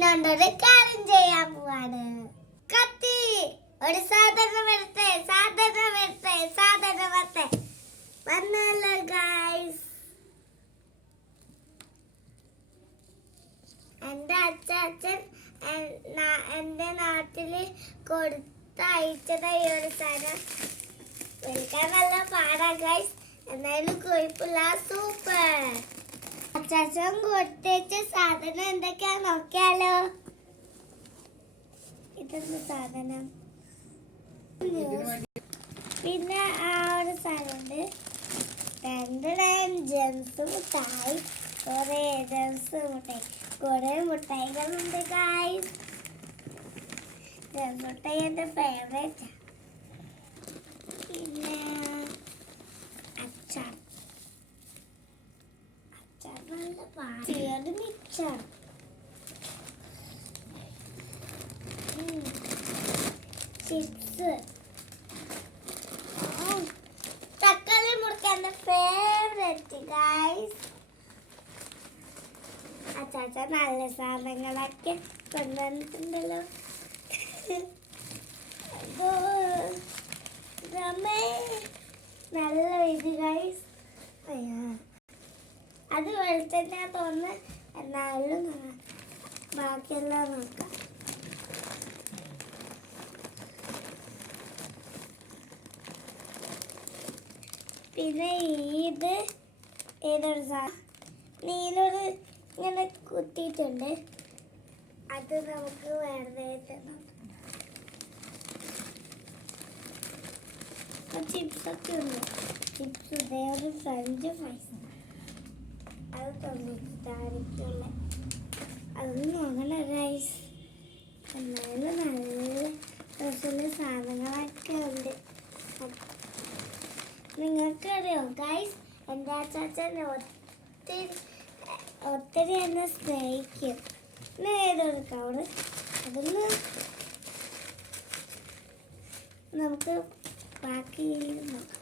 മീനോണ്ടൊരു കാര്യം ചെയ്യാൻ പോവാണ്. കത്തി! ഒരു സാധനം വരട്ടെ സാധനം വരട്ടെ സാധനം വരട്ടെ വന്നല്ലോ ഗൈസ് എന്റെ അച്ചാച്ചൻ എൻ- നാ- എന്റെ നാട്ടിൽ കൊടുത്തയച്ചത് ഈ ഒരു സാധനം. വിളിക്കാൻ നല്ല പാടാ ഗൈസ് എന്നാലും കുഴപ്പമില്ല സൂപ്പർ അച്ചാച്ചൻ കൊടുത്തേച്ച സാധനം എന്തൊക്കെയാ നോക്കിയാലോ? ഇതെന്ത് സാധനം? പിന്നെ ആ ഒരു സാധനമുണ്ട്. രണ്ട് ജെംസ് മുട്ടായി കുറെ ജെംസ് മുട്ടായി കുറെ മുട്ടായികളുണ്ട് കായ് ജെംസ് മുട്ടായി എന്റെ ഫേവറേറ്റ് പിന്നെ അച്ചാർ പാടിയത് മിച്ചാർ ചിപ്സ് തക്കാളി മുറിക്കാൻ എന്റെ ഫേവറേറ്റ് ഗായ്സ് അച്ചാച്ച നല്ല സാധനങ്ങളൊക്കെ കൊണ്ടുവന്നിട്ടുണ്ടല്ലോ. രമേ. നല്ല ഇത് ഗൈസ് അയ്യാ അത് വെളിച്ചെണ്ണ തോന്നുന്നു എന്നാലും ബാക്കിയെല്ലാം നോക്കാം. പിന്നെ ഇത് ഏതൊരു സാ നീലൊരു ഇങ്ങനെ കുത്തിയിട്ടുണ്ട്. അത് നമുക്ക് വെറുതെ തരണം ആ ചിപ്സ് ഒക്കെ ഉണ്ട്. ചിപ്സ് ഇതേ ഒരു ഫ്രഞ്ച് ഫ്രൈസ്. അത് തോന്നിട്ടായിരിക്കില്ല അതൊന്നും നോക്കണ്ട റൈസ് എന്നാലും നല്ല രസമുള്ള സാധനങ്ങളൊക്കെ ഉണ്ട്. നിങ്ങൾക്കറിയോ ഗൈസ് എന്റെ അച്ചാച്ചനെ ഒത്തിരി ഒത്തിരി എന്നെ സ്നേഹിക്കും. ഏതെടുക്കാം അവിടെ? അതൊന്ന് നമുക്ക് ബാക്കി നോക്കാം.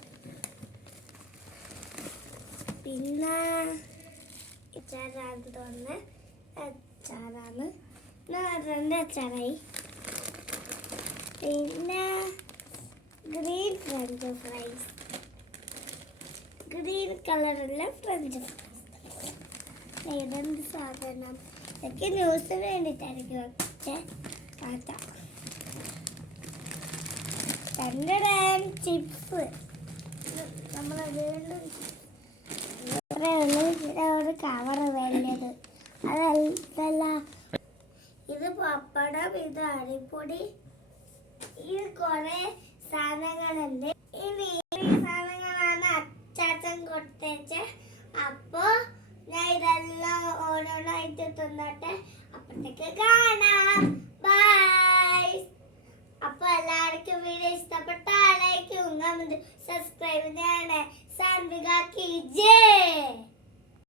പിന്നെ അച്ചാറാണ് തോന്നുന്നത് അച്ചാറാണ്. രണ്ട് അച്ചാറായി. പിന്നെ ഗ്രീൻ ഫ്രഞ്ച് ഫ്രൈസ് ഗ്രീൻ കളറുള്ള ഫ്രഞ്ച് ഫ്രൈസ് സാധനം? ഇതൊക്കെ ന്യൂസ് വേണ്ടിയിട്ടായിരിക്കും ചിപ്സ് നമ്മൾ വീണ്ടും ഇതിന് ഒരു കവർ വേണ്ടത്. അതല്ല. ഇത് പപ്പടം ഇത് അരിപ്പൊടി ഇത് കുറെ സാധനങ്ങളുണ്ട്. ഇനി ഈ സാധനങ്ങളാണ് അച്ചാച്ചൻ കൊടുത്തേച്ച്. അപ്പോ ഞാൻ ഇതെല്ലാം ഓരോന്നായിട്ട് തിന്നട്ടെ. അപ്പോഴത്തേക്ക് കാണാം. ബൈ അപ്പൊ എല്ലാവർക്കും വീഡിയോ ഇഷ്ടപ്പെട്ട ലൈക്കും സബ്സ്ക്രൈബ് ജേ